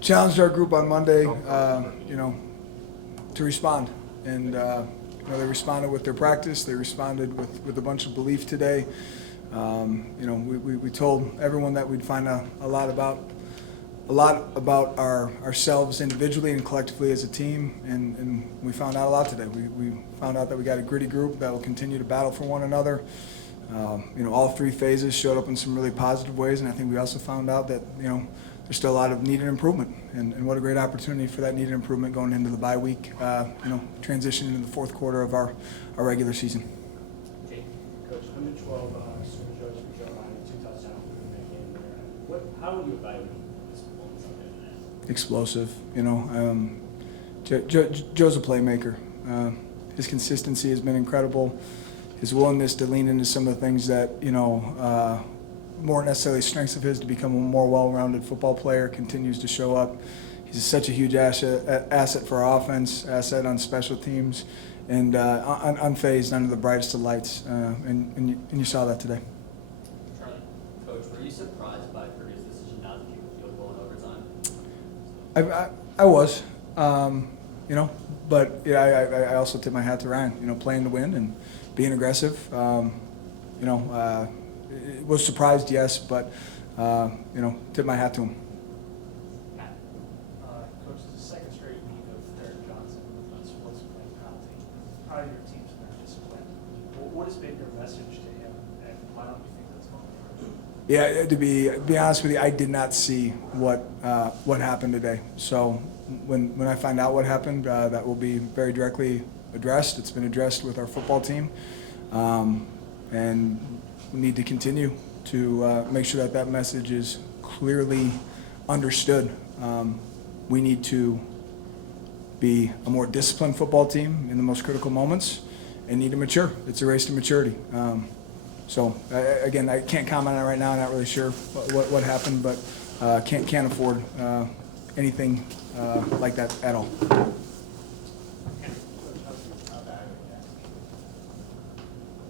challenged our group on Monday, to respond. And, they responded with their practice. They responded with a bunch of belief today. We told everyone that we'd find a lot about ourselves individually and collectively as a team, and we found out a lot today. We found out that we got a gritty group that will continue to battle for one another. All three phases showed up in some really positive ways, and I think we also found out that there's still a lot of needed improvement, and what a great opportunity for that needed improvement going into the bye week. Transitioning into the fourth quarter of our regular season. Okay, Coach, 112 super yards for Joe Ryan, 2 touchdowns in that game there. How would you evaluate this performance on there? Explosive, Joe's a playmaker. His consistency has been incredible. His willingness to lean into some of the things that, more necessarily strengths of his to become a more well-rounded football player continues to show up. He's such a huge asset for our offense, asset on special teams, and unfazed under the brightest of lights. And you saw that today. Charlie, Coach, were you surprised by Purdue's decision not to kick the field goal in overtime? I was, but I also tip my hat to Ryan, playing to win and being aggressive. Was surprised, yes, but tip my hat to him. Coach, this is the second straight week of Derek Johnson with sports playing penalty. Proud of your teams and their discipline. What has been your message to him, and why don't you think that's going on? Yeah, to be honest with you, I did not see what happened today. So when I find out what happened, that will be very directly addressed. It's been addressed with our football team, and we need to continue to make sure that message is clearly understood. We need to be a more disciplined football team in the most critical moments and need to mature. It's a race to maturity. Again, I can't comment on it right now. I'm not really sure what happened, but can't afford anything like that at all.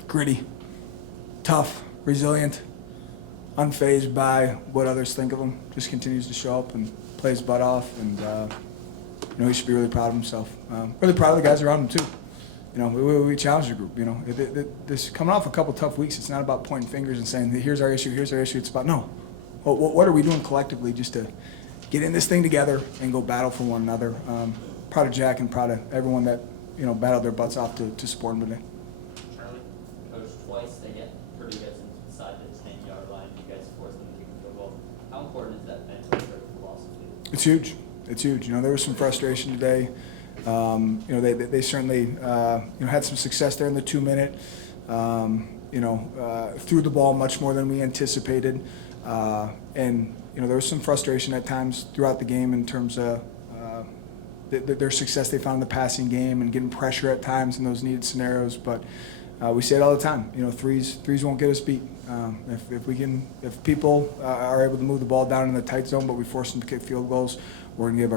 Gritty, tough, resilient, unfazed by what others think of him. Just continues to show up and play his butt off, and he should be really proud of himself. Really proud of the guys around him too. We challenged the group. This coming off a couple tough weeks. It's not about pointing fingers and saying, "Here's our issue. Here's our issue." It's about what are we doing collectively just to get in this thing together and go battle for one another. Proud of Jack and proud of everyone that battled their butts off to support him today. Charlie, Coach, twice Purdue gets inside the 10-yard line. You guys force them to kick the field goal. How important is that mental philosophy? It's huge. It's huge. There was some frustration today. They certainly had some success there in the 2-minute. Threw the ball much more than we anticipated, and there was some frustration at times throughout the game in terms of their success they found in the passing game and getting pressure at times in those needed scenarios. But we say it all the time. Threes won't get us beat. If people are able to move the ball down in the tight zone, but we force them to kick field goals, we're going to give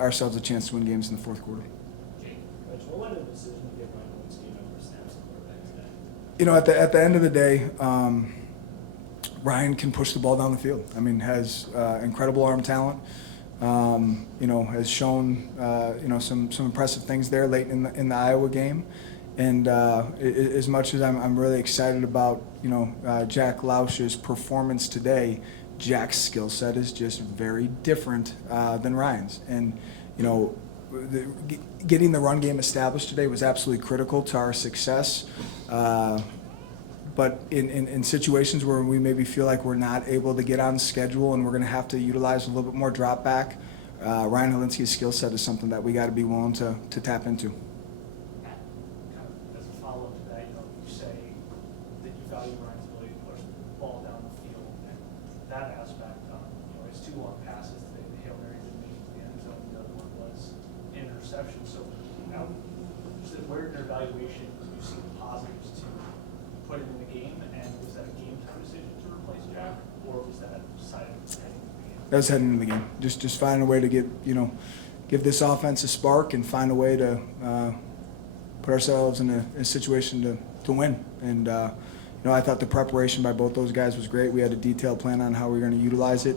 ourselves a chance to win games in the fourth quarter. Coach, what led the decision to give Ryan Lewinsky number snaps at quarterback today? At the end of the day, Ryan can push the ball down the field. Has incredible arm talent. Has shown some impressive things there late in the Iowa game. And as much as I'm really excited about Jack Lausch's performance today, Jack's skill set is just very different than Ryan's. And getting the run game established today was absolutely critical to our success. But in situations where we maybe feel like we're not able to get on schedule and we're going to have to utilize a little bit more drop back, Ryan Helinski's skill set is something that we got to be willing to tap into. As a follow-up to that, you say that you value Ryan's ability to push the ball down the field, and that aspect, his 2 long passes today, the Hail Mary didn't make it to the end zone, the other one was interception. So now, where in your evaluation do you see the positives to put it in the game, and was that a game-time decision to replace Jack, or was that decided heading into the game? That was heading into the game. Just finding a way to give this offense a spark and find a way to put ourselves in a situation to win. And I thought the preparation by both those guys was great. We had a detailed plan on how we were going to utilize it.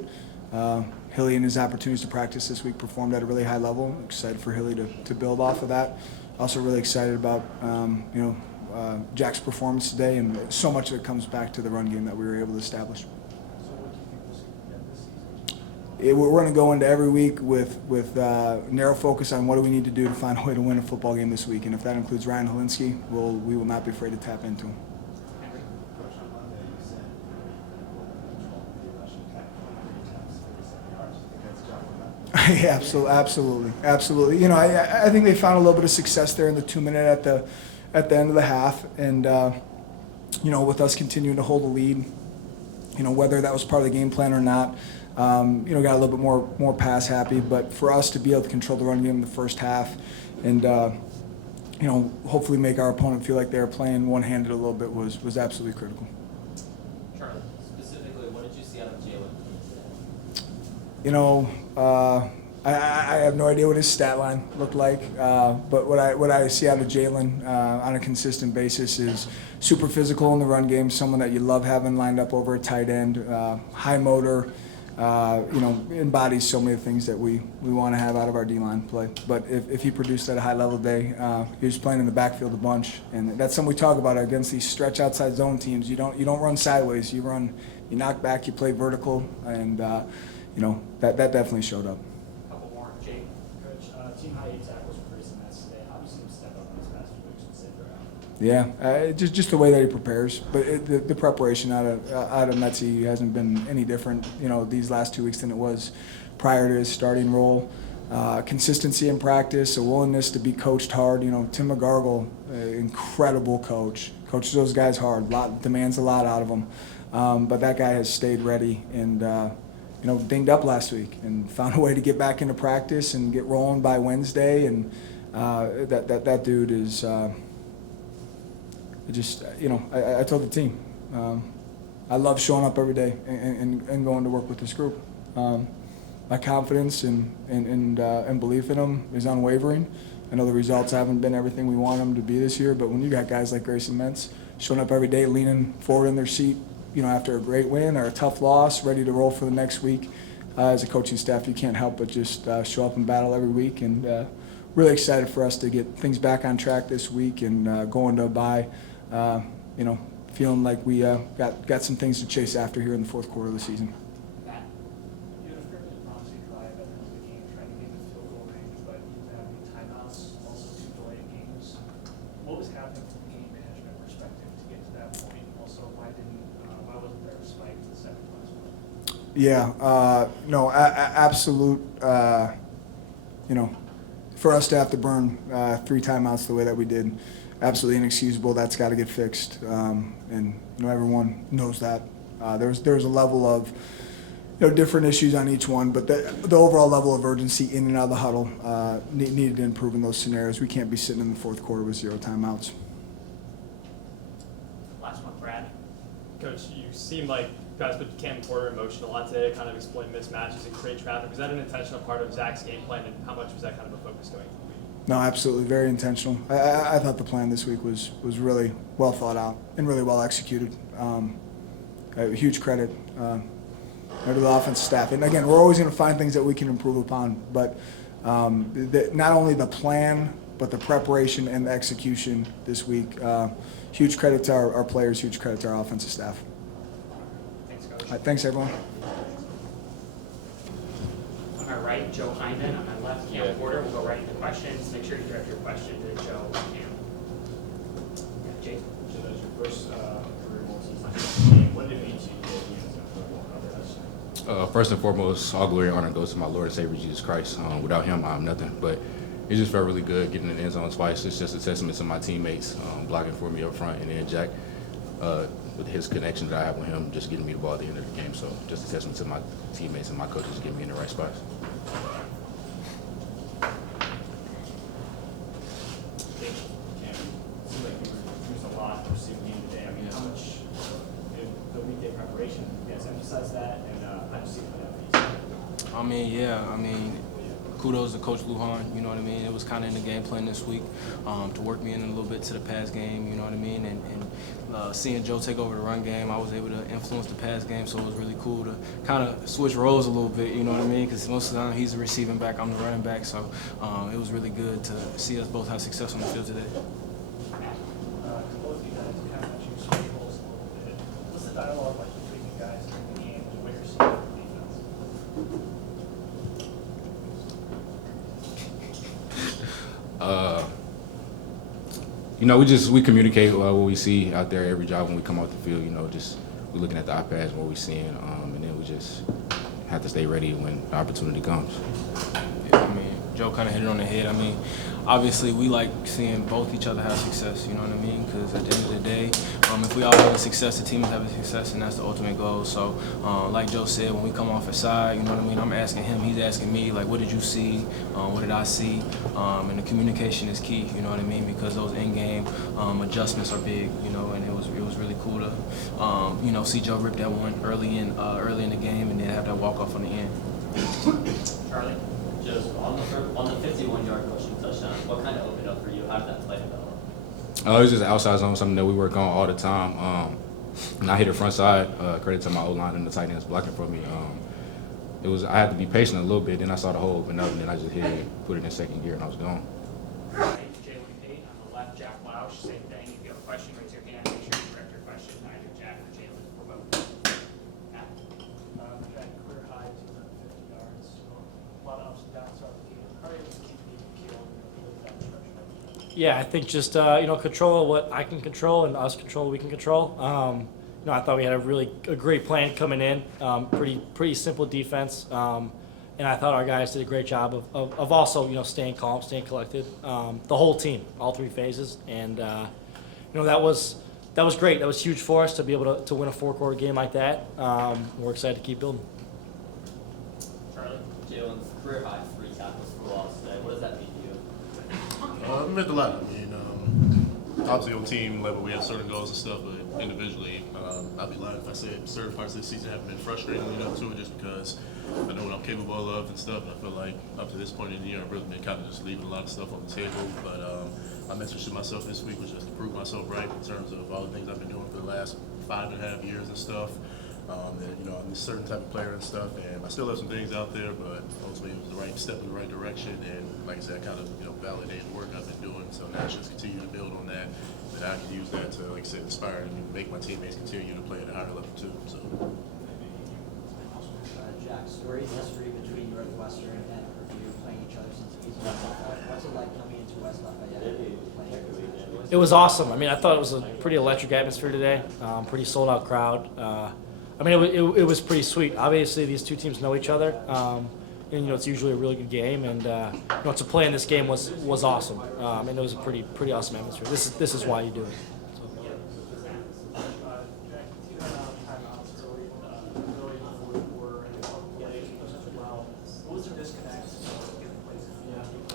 Hilly and his opportunities to practice this week performed at a really high level. Excited for Hilly to build off of that. Also really excited about Jack's performance today, and so much of it comes back to the run game that we were able to establish. So what do you think we'll see again this season? We're going to go into every week with narrow focus on what do we need to do to find a way to win a football game this week, and if that includes Ryan Helinski, we will not be afraid to tap into him. Coach, on Monday you said rushing attack 23 attempts, 37 yards. You think that's a job Yeah, absolutely. You know, I think they found a little bit of success there in the 2 minute at the end of the half, and you know, with us continuing to hold the lead, you know, whether that was part of the game plan or not, you know, got a little bit more pass happy, but for us to be able to control the run game in the first half, and you know, hopefully make our opponent feel like they were playing one-handed a little bit was absolutely critical. Charlie, specifically, what did you see out of Jaylen today? You know, I have no idea what his stat line looked like, but what I see out of Jaylen on a consistent basis is super physical in the run game, someone that you love having lined up over a tight end, high motor, you know, embodies so many things that we want to have out of our D-line play. But if he produced at a high level today, he was playing in the backfield a bunch, and that's something we talk about against these stretch outside zone teams. You don't run sideways, you knock back, you play vertical, and you know, that definitely showed up. Couple more, Jake. Coach, team high 8 tackles for Grayson Metz today. How have you seen him step up in his past few weeks and sit throughout? Yeah, just the way that he prepares, but the preparation out of Metzi hasn't been any different, you know, these last 2 weeks than it was prior to his starting role. Consistency in practice, a willingness to be coached hard. You know, Tim McGargle, incredible coach, coaches those guys hard, demands a lot out of them, but that guy has stayed ready and you know, dinged up last week and found a way to get back into practice and get rolling by Wednesday, and that dude is. Just, you know, I told the team, I love showing up every day and going to work with this group. My confidence and belief in them is unwavering. I know the results haven't been everything we want them to be this year, but when you got guys like Grayson Metz showing up every day, leaning forward in their seat, you know, after a great win or a tough loss, ready to roll for the next week, as a coaching staff, you can't help but just show up and battle every week, and really excited for us to get things back on track this week and go into a bye. You know, feeling like we got some things to chase after here in the fourth quarter of the season. You had a fairly promising drive at the end of the game, trying to get in the field goal range, but you didn't have any timeouts, also 2 delayed games. What was happening from a game management perspective to get to that point? Also, why wasn't there a spike in the second last one? Yeah, no, absolute. You know, for us to have to burn 3 timeouts the way that we did, absolutely inexcusable. That's got to get fixed, and you know, everyone knows that. There's a level of, you know, different issues on each one, but the overall level of urgency in and out of the huddle needed to improve in those scenarios. We can't be sitting in the fourth quarter with 0 timeouts. Last one, Brad. Coach, you seem like you guys put Cam Porter in motion a lot today to kind of exploit mismatches and create traffic. Was that an intentional part of Zach's game plan, and how much was that kind of a focus going forward? No, absolutely, very intentional. I thought the plan this week was really well thought out and really well executed. Huge credit to the offensive staff. And again, we're always going to find things that we can improve upon, but not only the plan, but the preparation and the execution this week. Huge credit to our players, huge credit to our offensive staff. Thanks, Coach. All right, thanks, everyone. On my right, Joe Hyman. On my left, Cam Porter. We'll go right into questions. Make sure you direct your question to Joe and Cam. Yeah, Jake. So that was your first career multi-time game. What did it mean to you to get in the football coverage? First and foremost, all glory and honor goes to my Lord and Savior Jesus Christ. Without him, I'm nothing. But it just felt really good getting in the end zone twice. It's just a testament to my teammates blocking for me up front, and then Jack, with his connection that I have with him, just getting me the ball at the end of the game. So just a testament to my teammates and my coaches getting me in the right spots. Cam, it seemed like you were used a lot for the game today. I mean, how much in the weekday preparation, you guys emphasize that, and how do you see it play out for you? I mean, yeah. I mean, kudos to Coach Lujan, you know what I mean? It was kind of in the game plan this week to work me in a little bit to the pass game, you know what I mean? And seeing Joe take over the run game, I was able to influence the pass game, so it was really cool to kind of switch roles a little bit, you know what I mean? Because most of the time he's the receiving back, I'm the running back, so it was really good to see us both have success on the field today. Both of you guys kind of mentioned you switch roles a little bit. What's the dialogue like between you guys during the game and what you're seeing on the defense? You know, we communicate what we see out there every job when we come off the field. You know, just we're looking at the iPads and what we're seeing, and then we just have to stay ready when the opportunity comes. Yeah, I mean, Joe kind of hit it on the head. I mean, obviously we like seeing both each other have success, you know what I mean? Because at the end of the day, if we all have success, the team is having success, and that's the ultimate goal. So, like Joe said, when we come off a side, you know what I mean, I'm asking him, he's asking me, like, what did you see? What did I see? And the communication is key, you know what I mean? Because those in-game adjustments are big, you know, and it was really cool to, you know, see Joe rip that one early in the game and then have that walk-off on the end. Charlie? Just on the 51-yard rushing touchdown, what kind of opened up for you? How did that play develop? It was just outside zone, something that we work on all the time. And I hit the front side, credit to my O-line and the tight ends blocking for me. I had to be patient a little bit, then I saw the hole open up, and then I just hit it, put it in second gear, and I was gone. Right, Jaylen Pate. On the left, Jack Lausch. Same thing. If you have a question, raise your hand. Make sure you direct your question to either Jack or Jaylen or both. Matt? Jack, career high 250 yards. A lot of ups and downs throughout the game. How are you able to keep the keel with that stretch? Yeah, I think just control what I can control and us control what we can control. I thought we had a great plan coming in. Pretty simple defense, and I thought our guys did a great job of also staying calm, staying collected. The whole team, all three phases, and that was great. That was huge for us to be able to win a 4-quarter game like that. We're excited to keep building. Charlie? Jaylen's career high 3 tackles for loss today. What does that mean to you? It meant a lot. I mean, obviously on team level we have certain goals and stuff, but individually, I'd be lying if I said certain parts of this season haven't been frustrating leading up to it, just because I know what I'm capable of and stuff. I feel like up to this point in the year, I've really been kind of just leaving a lot of stuff on the table. But my message to myself this week was just to prove myself right in terms of all the things I've been doing for the last 5.5 years and stuff. That I'm a certain type of player and stuff, and I still have some things out there, but ultimately it was the right step in the right direction. And like I said, I kind of validated the work I've been doing. So now it's just continue to build on that. And I can use that to, like I said, inspire and make my teammates continue to play at a higher level too. So. Jack, storied history between Northwestern and Purdue, playing each other since East West Lafayette. What's it like coming into West Lafayette? It was awesome. I mean, I thought it was a pretty electric atmosphere today. Pretty sold out crowd. It was pretty sweet. Obviously, these two teams know each other. And it's usually a really good game, and to play in this game was awesome. And it was a pretty awesome atmosphere. This is why you do it. Jack, the team went out of timeouts early in the 4th quarter, and as well. What was the disconnect getting plays?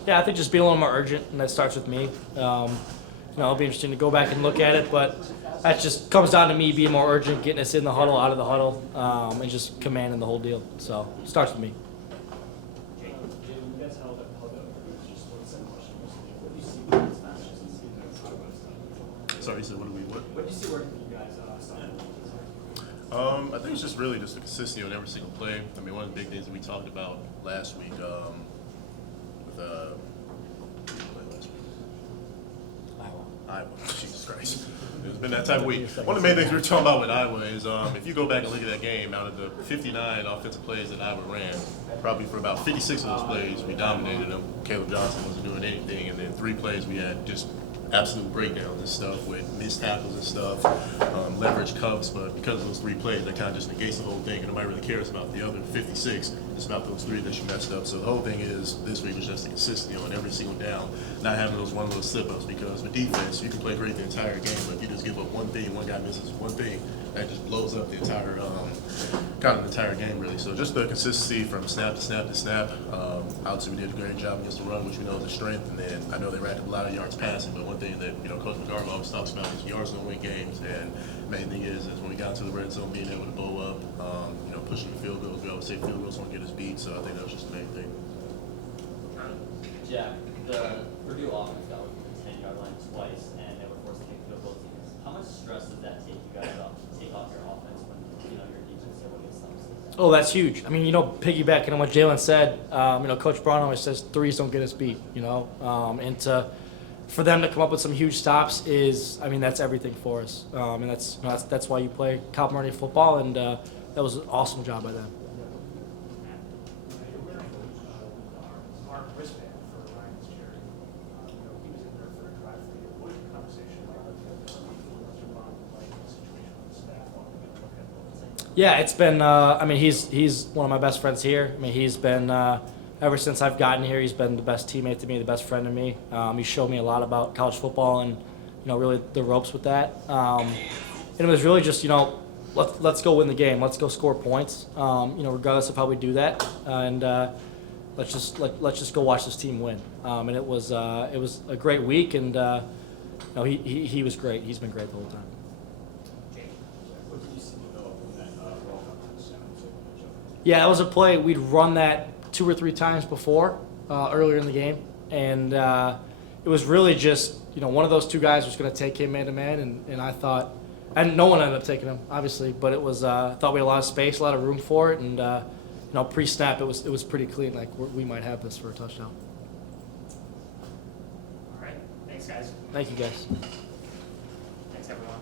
Yeah, I think just being a little more urgent, and that starts with me. It'll be interesting to go back and look at it, but that just comes down to me being more urgent, getting us in the huddle, out of the huddle, and just commanding the whole deal. So it starts with me. You guys held up just one second question. What do you see with these matches and see that? Sorry, you said what? What do you see working for you guys I think it's just really just the consistency on every single play. I mean, one of the big things that we talked about last week with Iowa. Jesus Christ. It's been that type of week. One of the main things we were talking about with Iowa is if you go back and look at that game, out of the 59 offensive plays that Iowa ran, probably for about 56 of those plays, we dominated them. Caleb Johnson wasn't doing anything, and then 3 plays we had just absolute breakdowns and stuff with missed tackles and stuff, leverage cuffs, but because of those 3 plays, that kind of just negates the whole thing, and nobody really cares about the other 56. It's about those 3 that you messed up. So the whole thing is this week was just the consistency on every single down, not having those one little slip-ups, because with defense, you can play great the entire game, but if you just give up one thing, one guy misses one thing, that just blows up the entire game, really. So just the consistency from snap to snap to snap. Obviously, we did a great job against the run, which we know is a strength, and then I know they racked up a lot of yards passing, but one thing that Coach McGarvey always talks about is yards don't win games, and the main thing is when we got to the red zone, being able to blow up, pushing the field goals. We always say field goals won't get us beat, so I think that was just the main thing. Jack, the Purdue offense got within the 10-yard line twice, and they were forced to kick field goals. How much stress does that take you guys off your offense when your defense able to get stops like that? Oh, that's huge. I mean, piggybacking on what Jaylen said, Coach Braun always says threes don't get us beat, and for them to come up with some huge stops that's everything for us. And that's why you play complimentary football, and that was an awesome job by them. You're wearing our wristband for Ryan's charity. He was in there for a drive for you. What was your conversation like with him? What's your bond like in the situation with the staff on the look at those? Yeah, it's been. He's one of my best friends here. He's been ever since I've gotten here. He's been the best teammate to me, the best friend to me. He showed me a lot about college football and really the ropes with that. And it was really just let's go win the game. Let's go score points. Regardless of how we do that, and let's just go watch this team win. And it was a great week, and he was great. He's been great the whole time. What did you see develop in that welcome to the center? Yeah, that was a play. We'd run that 2 or 3 times before, earlier in the game, and it was really just one of those two guys was going to take him man to man, and I thought, and no one ended up taking him obviously, but it was I thought we had a lot of space, a lot of room for it, and pre-snap it was pretty clean. Like we might have this for a touchdown. All right, thanks guys. Thank you guys. Thanks everyone.